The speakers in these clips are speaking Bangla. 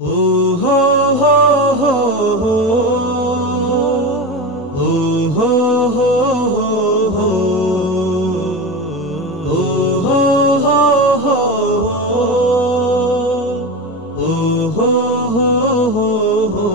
হো হো হো হো হো হো হো হো হো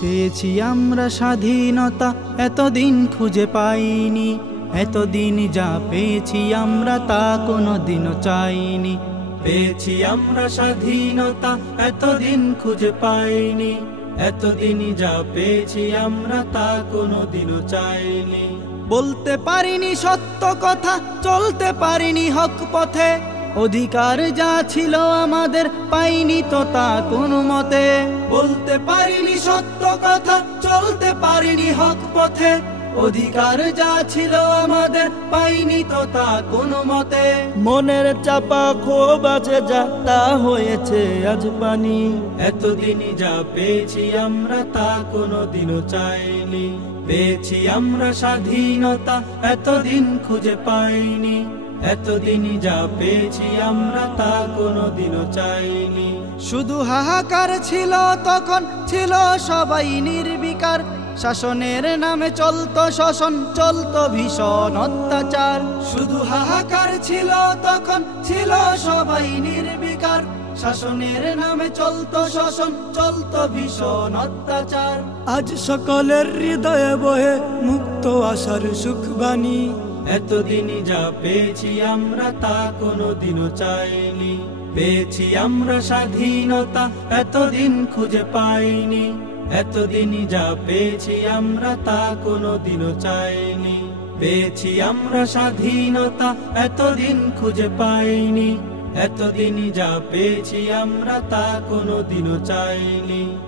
পেয়েছি আমরা স্বাধীনতা, এতদিন খুঁজে পাইনি। এতদিন যা পেয়েছি আমরা তা কোনোদিনও চাইনি। পেয়েছি আমরা স্বাধীনতা, এতদিন খুঁজে পাইনি। এতদিন যা পেয়েছি আমরা তা কোনোদিনও চাইনি। বলতে পারিনি সত্য কথা, চলতে পারিনি হক পথে। অধিকার যা ছিল আমাদের পাইনি তো তা কোনো মতে। বলতে পারিনি সত্য কথা, চলতে পারিনি হক পথে। অধিকার যা ছিল আমাদের পাইনি তো তা কোনো মতে। মনের চাপা ক্ষোভ আছে যা, তা হয়েছে আজ পানি। এতদিন যা পেয়েছি আমরা তা কোনোদিনও চাইনি। পেয়েছি আমরা স্বাধীনতা, এতদিন খুঁজে পাইনি। এতদিন যা পেয়েছি আমরা তা কোনোদিনও চাইনি। শুধু হাহাকার ছিল তখন, ছিল সবাই নির্বিকার। শাসনের নামে চলতো শোষণ, চলতো ভীষণ অত্যাচার। শুধু হাহাকার ছিল তখন, ছিল সবাই নির্বিকার। শাসনের নামে চলতো শোষণ, চলতো ভীষণ অত্যাচার। আজ সকলের হৃদয়ে বহে মুক্ত আশার সুখবাণী। এতদিন যা পেয়েছি আমরা তা কোনোদিনও চাইনি। পেয়েছি আমরা স্বাধীনতা, এতদিন খুঁজে পাইনি। এতদিন যা পেয়েছি আমরা তা কোনোদিনও চাইনি। পেয়েছি আমরা স্বাধীনতা, এতদিন খুঁজে পাইনি। এতদিন যা পেয়েছি আমরা তা কোনোদিনও চাইনি।